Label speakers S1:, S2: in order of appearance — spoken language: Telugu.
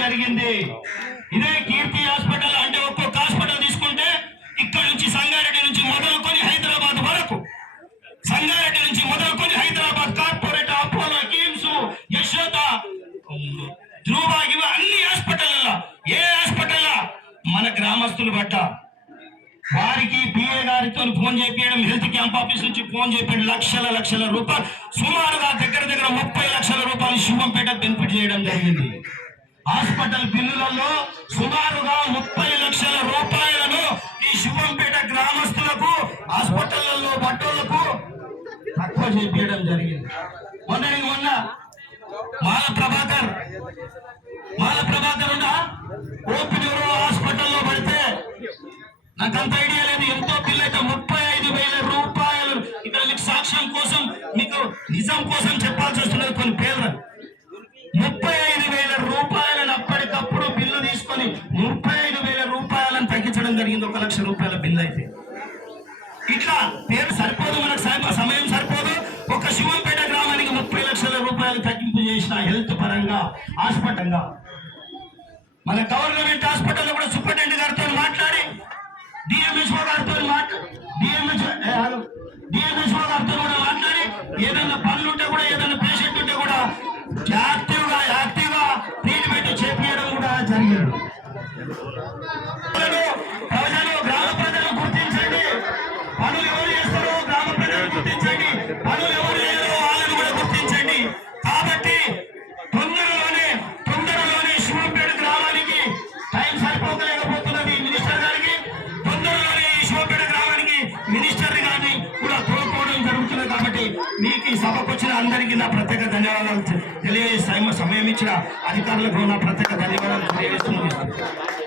S1: జరిగింది. ఇదే కీర్తి హాస్పిటల్ అంటే ఒక్కొక్క హాస్పిటల్ తీసుకుంటే ఇక్కడ నుంచి సంగారెడ్డి నుంచి మొదలుకొని హైదరాబాద్ వరకు. సంగారెడ్డి నుంచి మొదలుకొని Hyderabad corporate Apollo KIMS Yashoda అన్ని హాస్పిటల్లో ఏ హాస్పిటల్లో మన గ్రామస్తులు బట్ట. వారికి పిఏ గారితో ఫోన్ చేపించడం హెల్త్ క్యాంప్ ఆఫీస్ నుంచి ఫోన్ చేపించడం లక్షల లక్షల రూపాయలు. సుమారుగా దగ్గర దగ్గర చేయడం జరిగింది. హాస్పిటల్ బిల్లులలో సుమారుగా ముప్పై లక్షల రూపాయలను ఈ శివంపేట గ్రామస్తులకు హాస్పిటళ్ళలో బట్టలకు తక్కువ చేపించడం జరిగింది. మొన్న మొన్న మాల ప్రభాకర్ మాల ప్రభాకర్ ఓపెన్ ఎవరో హాస్పిటల్లో పడితే నాకంత ఐడియా లేదు. ఎంతో బిల్లు అయితే ముప్పై ఐదు వేల రూపాయలు. ఇక్కడ మీకు సాక్ష్యం కోసం మీకు నిజం కోసం చెప్పాల్సి వస్తున్నది కొన్ని పేర్లు. ముప్పై ఐదు వేల రూపాయలను అప్పటికప్పుడు బిల్లు తీసుకొని ముప్పై ఐదు వేల రూపాయలను తగ్గించడం జరిగింది. ఒక లక్ష రూపాయల బిల్లు అయితే. ఇట్లా పేరు సరిపోదు మనకు సమ- సమయం సరిపోదు. ఒక శివంపేట గ్రామానికి ముప్పై లక్షల రూపాయలు తగ్గింపు చేసిన హెల్త్ పరంగా హాస్పిటల్గా. మన గవర్నమెంట్ హాస్పిటల్లో కూడా సూపరింటెండెంట్ గారితో మాట్లాడి డిఎంహెచ్ఓ గారితో మాట్లాడి డిఎంహెచ్ఓ డిఎంహెచ్ఓ గారితో కూడా మాట్లాడి ఏదైనా పనులు ఉంటే కూడా ఏదైనా పేషెంట్ ఉంటే కూడా జాగ్రత్త కూడా మీకు ఈ సభకు వచ్చిన అందరికీ నా ప్రత్యేక ధన్యవాదాలు తెలియజేస్తాయి సమయం ఇచ్చిన అధికారులకు నా ప్రత్యేక ధన్యవాదాలు తెలియజేస్తున్నాను.